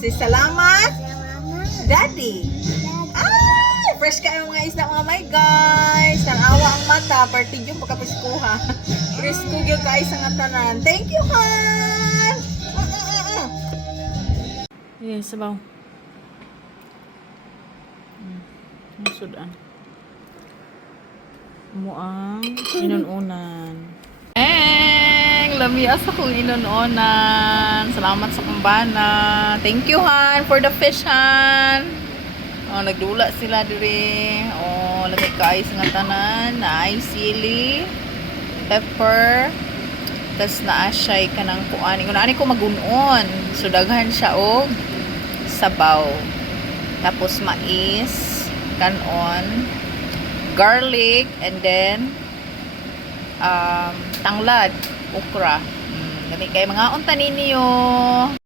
Si salamat, Daddy. Ay, fresh kayo mga isda mga my guys. Tanawa ang mata, party yung pagkapiskuha. Presko yung kayo sa nga tanan. Thank you, Han! Yes, sabaw. Sudan. Muang inununan. Lamias akong inununan. Salamat sa kumbana. Thank you, Han, for the fish, Han. Oh, nagdula sila dire. Oh, lagay kaay sa nga tanan. Naay sili, pepper, tas naa siya kanang kuan. Ani ko magunon. So daghan siya og sabaw. Tapos mais, kanon, garlic, and then tanglad, okra. Gani kay mga unta ninyo.